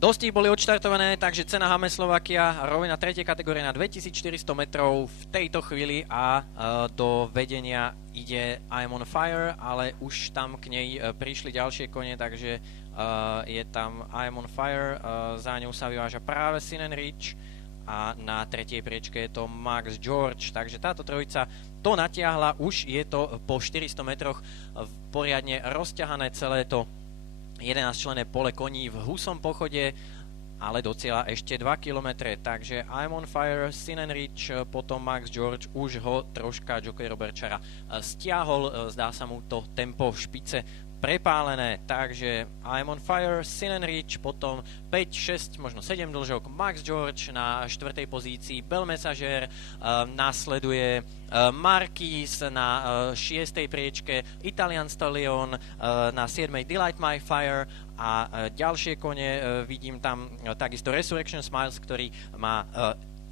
Dostihy boli odštartované, takže cena HM Slovakia rovina 3. kategórie na 2400 metrov v tejto chvíli a do vedenia ide I'm on Fire, ale už tam k nej prišli ďalšie kone, takže je tam I'm on Fire, za ňou sa vyváža práve Sin & Rich a na tretej priečke je to Max George, takže táto trojica to natiahla, už je to po 400 metroch poriadne rozťahané celé to 11-členné pole koní v husom pochode, ale do cieľa ešte 2 km, takže I'm on Fire, Sin & Rich, potom Max George, už ho troška Jockey Robert Čara stiahol, zdá sa mu to tempo v špice prepálené, takže I'm on Fire, Sin & Rich, potom 5, 6, možno 7 dĺžok Max George na 4. pozícii, Bell Messager, následuje Marquis na 6. priečke, Italian Stallion na 7. Delight My Fire a ďalšie kone vidím tam takisto Resurrection Smiles, ktorý má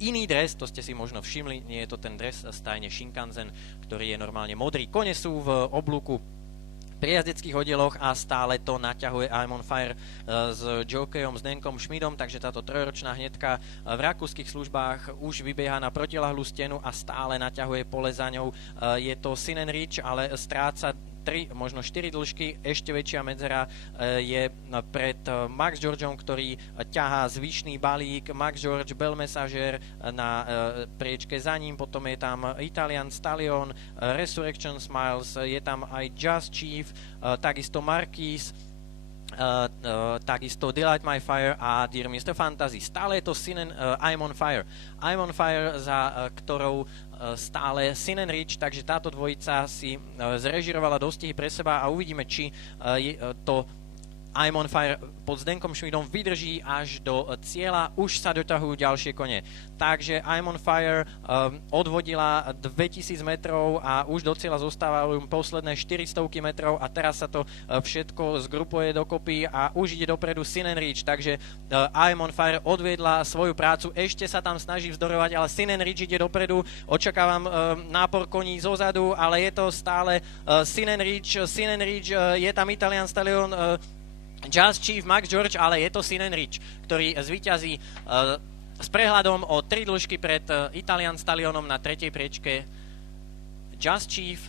iný dres, to ste si možno všimli, nie je to ten dres stajne Shinkansen, ktorý je normálne modrý. Kone sú v oblúku pri jazdeckých oddieloch a stále to naťahuje I'm on Fire s jokejom Zdenkom Šmidom, takže táto trojročná hneďka v rakúskych službách už vybieha na protiľahlú stenu a stále naťahuje pole za ňou. Je to Sin & Rich, ale stráca 3, možno 4 dĺžky, ešte väčšia medzera je pred Max Georgeom, ktorý ťahá zvyšný balík, Max George, Bell Messager na priečke za ním, potom je tam Italian Stallion, Resurrection Smiles, je tam aj Just Chief, takisto Marquis, takisto Delight My Fire a Dear Mr. Fantasy. Stále je to I'm on Fire. I'm on Fire, za ktorou stále Sin & Rich, takže táto dvojica si zrežirovala dostihy pre seba a uvidíme, či to I'm on Fire pod Zdenkom Šmidom vydrží až do cieľa. Už sa doťahujú ďalšie kone. Takže I'm on Fire odvodila 2000 metrov a už do cieľa zostávajú posledné 400 metrov a teraz sa to všetko zgrupuje dokopy a už ide dopredu Sin & Rich. Takže I'm on Fire odviedla svoju prácu, ešte sa tam snaží vzdorovať, ale Sin & Rich ide dopredu. Očakávam nápor koní zozadu, ale je to stále Sin & Rich, je tam Italian Stallion, Just Chief, Max George, ale je to Sin & Rich, ktorý zvíťazí s prehľadom o 3 dĺžky pred Italian Stallionom na tretej priečke. Just Chief